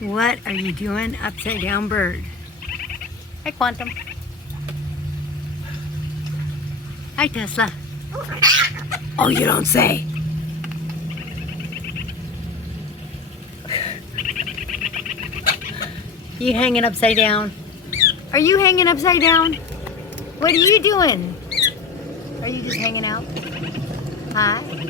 What are you doing, upside down bird? Hi, Quantum. Hi, Tesla. Oh, you don't say. You hanging upside down? Are you hanging upside down? What are you doing? Are you just hanging out? Hi.